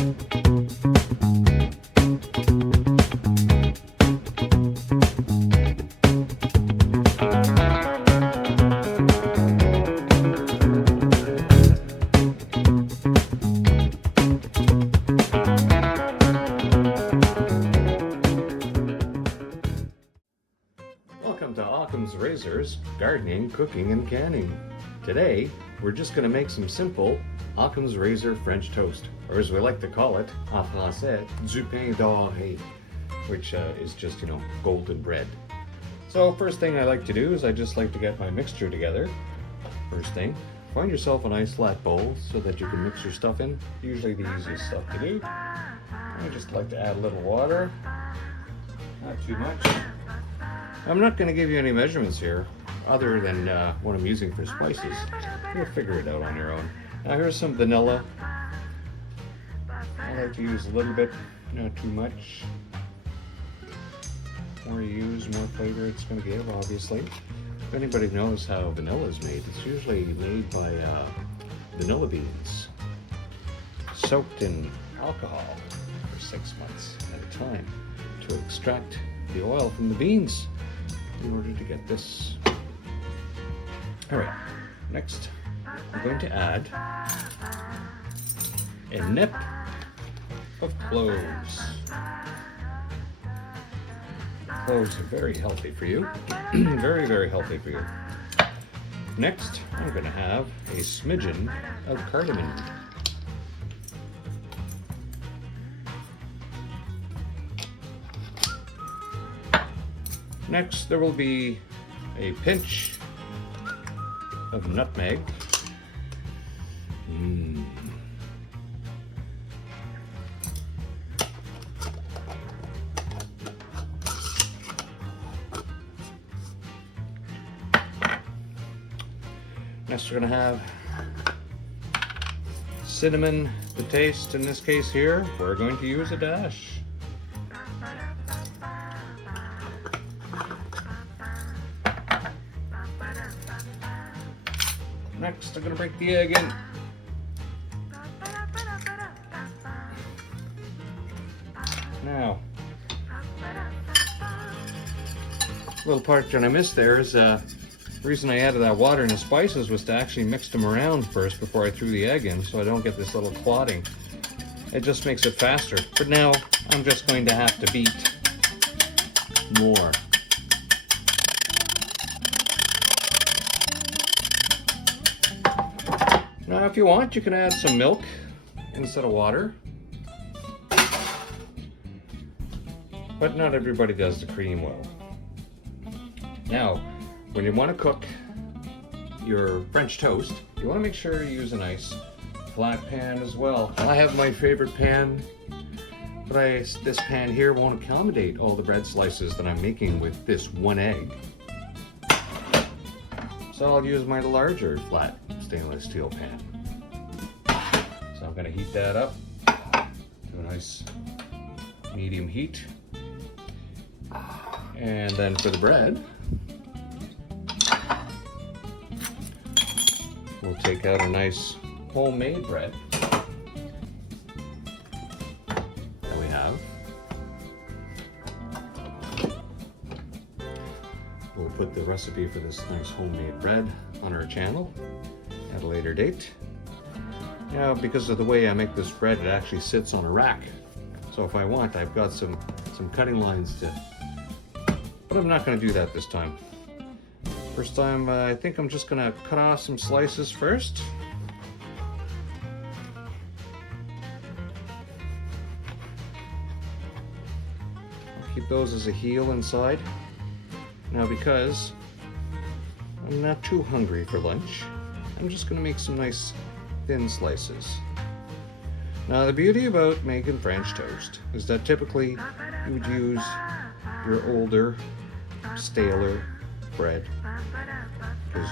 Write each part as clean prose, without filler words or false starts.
Welcome to Occam's Razors, Gardening, Cooking, and Canning. Today, we're just going to make some simple Occam's Razor French toast, or as we like to call it, en français, du pain doré, which is just, golden bread. So first thing I like to do is I just like to get my mixture together. First thing, find yourself a nice flat bowl so that you can mix your stuff in. Usually the easiest stuff to do. I just like to add a little water, not too much. I'm not going to give you any measurements here other than what I'm using for spices. You'll figure it out on your own. Now here's some vanilla. I like to use a little bit, not too much. The more you use, more flavor it's going to give, obviously. If anybody knows how vanilla is made, it's usually made by vanilla beans soaked in alcohol for 6 months at a time to extract the oil from the beans in order to get this. Alright, next I'm going to add a nip of cloves. Cloves are very healthy for you. Very, very healthy for you. Next, I'm going to have a smidgen of cardamom. Next, there will be a pinch of nutmeg. Next, we're going to have cinnamon to taste. In this case here, we're going to use a dash. Next, I'm going to break the egg in. Now, little part that I missed there is the reason I added that water and the spices was to actually mix them around first before I threw the egg in, so I don't get this little clotting. It just makes it faster. But now, I'm just going to have to beat more. Now, if you want, you can add some milk instead of water. But not everybody does the cream well. Now, when you want to cook your French toast, you want to make sure you use a nice flat pan as well. I have my favorite pan, but this pan here won't accommodate all the bread slices that I'm making with this one egg. So I'll use my larger flat stainless steel pan. So I'm going to heat that up to a nice medium heat. And then for the bread, we'll take out a nice homemade bread that we have. We'll put the recipe for this nice homemade bread on our channel at a later date. Now, because of the way I make this bread, it actually sits on a rack. So if I want, I've got some cutting lines to, but I'm not going to do that this time. First time, I think I'm just going to cut off some slices first. I'll keep those as a heel inside. Now, because I'm not too hungry for lunch, I'm just going to make some nice thin slices. Now, the beauty about making French toast is that typically you would use your older, staler bread, because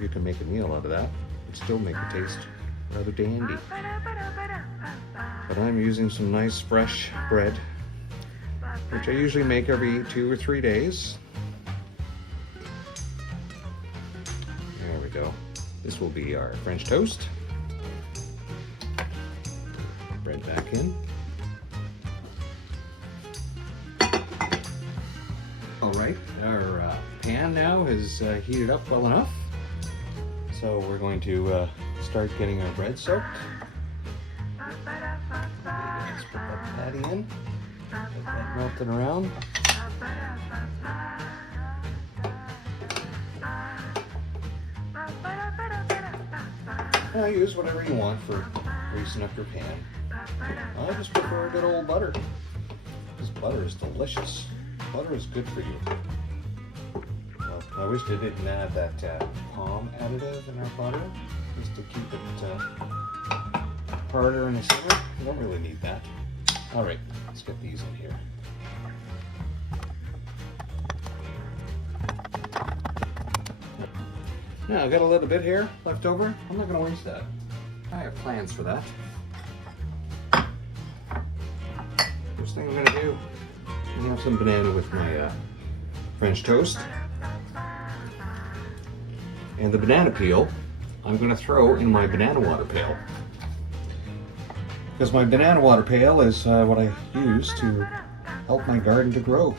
you can make a meal out of that and still make it taste rather dandy. But I'm using some nice fresh bread, which I usually make every 2 or 3 days. There we go. This will be our French toast. bread back in. All right, our pan now is heated up well enough. So we're going to start getting our bread soaked. Let's put that patty in. Get that melted around. Now use whatever you want for greasing up your pan. I just prefer good old butter, because butter is delicious. Butter is good for you. Well, I wish they didn't add that palm additive in our butter, just to keep it harder in the center. You don't really need that. All right, let's get these in here. Now, I've got a little bit here left over. I'm not going to waste that. I have plans for that. First thing I'm going to do, I'm going to have some banana with my French toast. And the banana peel, I'm going to throw in my banana water pail. Because my banana water pail is what I use to help my garden to grow.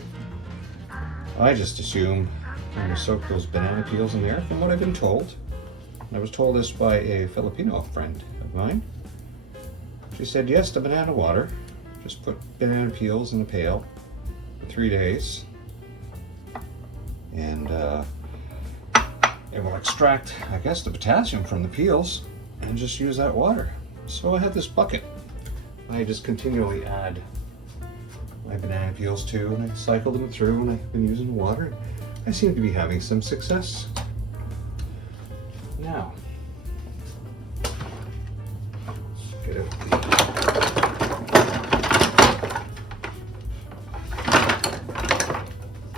I just assume I'm going to soak those banana peels in there, from what I've been told. I was told this by a Filipino friend of mine. She said yes to banana water. Just put banana peels in the pail for 3 days. And it will extract, I guess, the potassium from the peels and just use that water. So I have this bucket. I just continually add my banana peels to, and I cycle them through, and I've been using the water. I seem to be having some success. Now, let's get out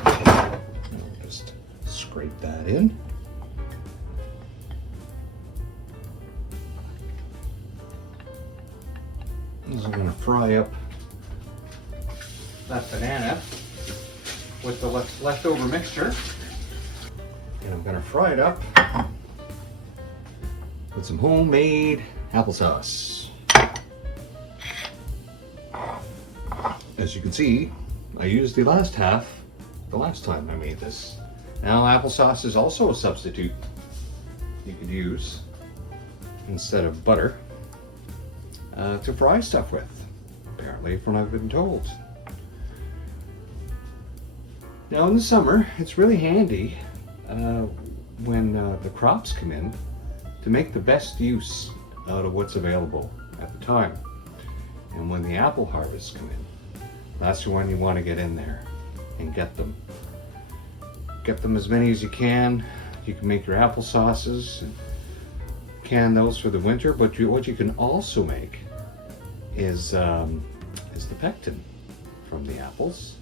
I'll just scrape that in. I'm going to fry up that banana with the leftover mixture, and I'm going to fry it up with some homemade applesauce. As you can see, I used the last half the last time I made this. Now, applesauce is also a substitute you could use instead of butter to fry stuff with, apparently, from what I've been told. Now in the summer, it's really handy when the crops come in to make the best use out of what's available at the time. And when the apple harvests come in, that's when you want to get in there and get them. Get them as many as you can. You can make your apple sauces and can those for the winter, but what you can also make is the pectin from the apples.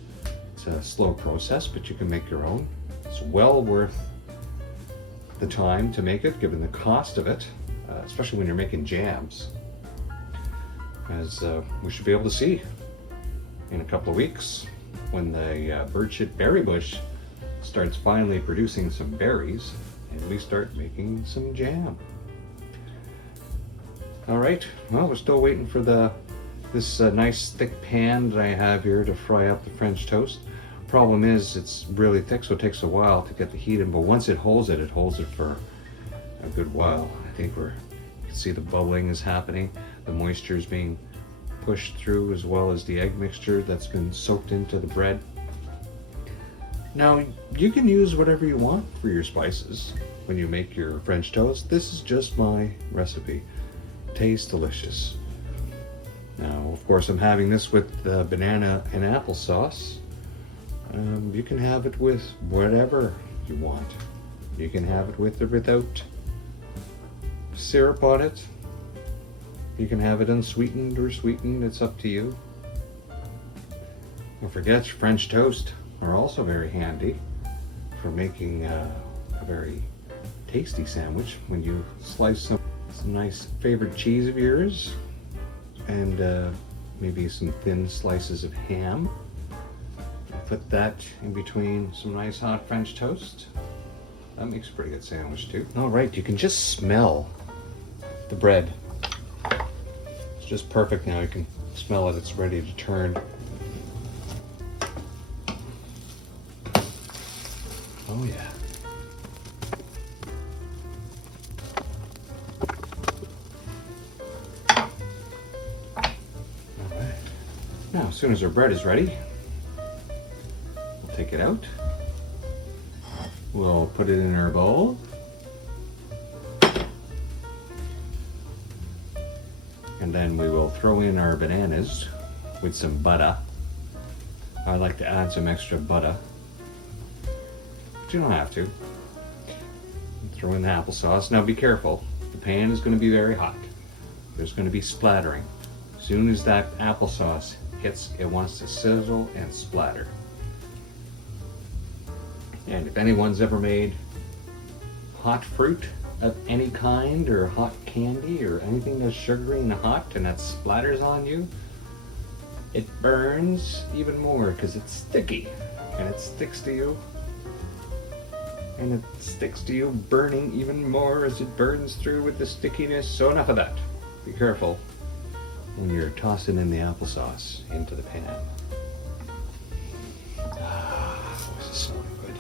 It's a slow process, but you can make your own. It's well worth the time to make it, given the cost of it, especially when you're making jams. As we should be able to see in a couple of weeks, when the birdshit berry bush starts finally producing some berries, and we start making some jam. All right, well, we're still waiting for this nice thick pan that I have here to fry up the French toast. Problem is, it's really thick, so it takes a while to get the heat in, but once it holds it for a good while. I think you can see the bubbling is happening, the moisture is being pushed through, as well as the egg mixture that's been soaked into the bread. Now, you can use whatever you want for your spices when you make your French toast. This is just my recipe. Tastes delicious. Now, of course, I'm having this with banana and applesauce. You can have it with whatever you want. You can have it with or without syrup on it. You can have it unsweetened or sweetened, it's up to you. Don't forget, French toast are also very handy for making a very tasty sandwich. When you slice some nice favorite cheese of yours, and maybe some thin slices of ham. Put that in between some nice hot French toast. That makes a pretty good sandwich too. All right, you can just smell the bread. It's just perfect now. You can smell it. It's ready to turn. Oh yeah. All right. Now, as soon as our bread is ready, we'll take it out. We'll put it in our bowl. And then we will throw in our bananas with some butter. I like to add some extra butter, but you don't have to. Throw in the applesauce. Now be careful. The pan is going to be very hot. There's going to be splattering. As soon as that applesauce hits, it wants to sizzle and splatter. And if anyone's ever made hot fruit of any kind, or hot candy, or anything that's sugary and hot and that splatters on you, it burns even more because it's sticky and it sticks to you. And it sticks to you, burning even more as it burns through with the stickiness. So enough of that. Be careful when you're tossing in the applesauce into the pan. This is smelling good.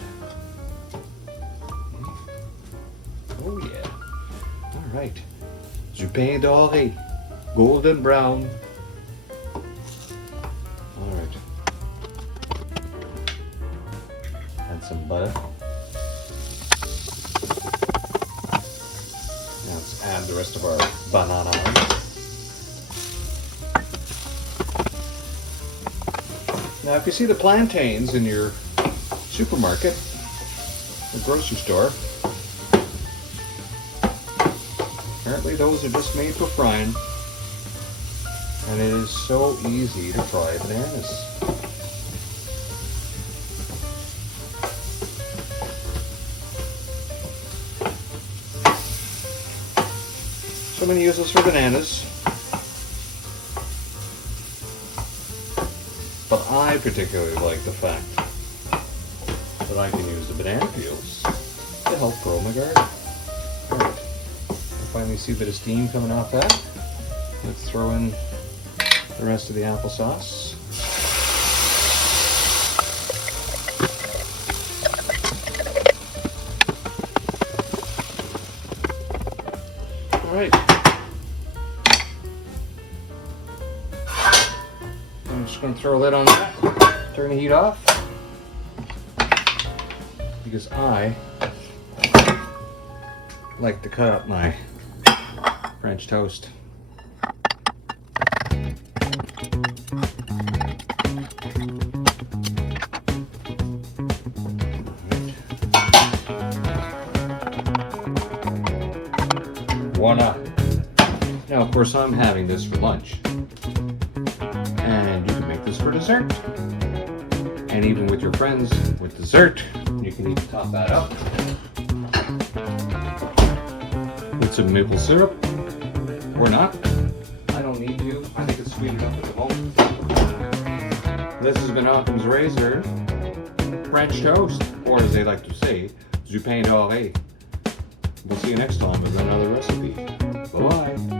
Oh yeah. All right. Du pain doré, golden brown. All right. Add some butter. Now let's add the rest of our banana. Now, if you see the plantains in your supermarket or grocery store, apparently those are just made for frying, and it is so easy to fry bananas. So many uses for bananas, but I particularly like the fact that I can use the banana peels to help grow my garden. All right. Finally see a bit of steam coming off that. Let's throw in the rest of the applesauce. All right. I'm just going to throw a lid on that, turn the heat off, because I like to cut up my French toast. Voila. Now, of course, I'm having this for lunch, and you can make this for dessert. And even with your friends with dessert, you can even top that up with some maple syrup, or not. I don't need to. I think it's sweet enough at the moment. This has been Occam's Razor French toast, or as they like to say, du pain doré. We'll see you next time with another recipe. Bye-bye.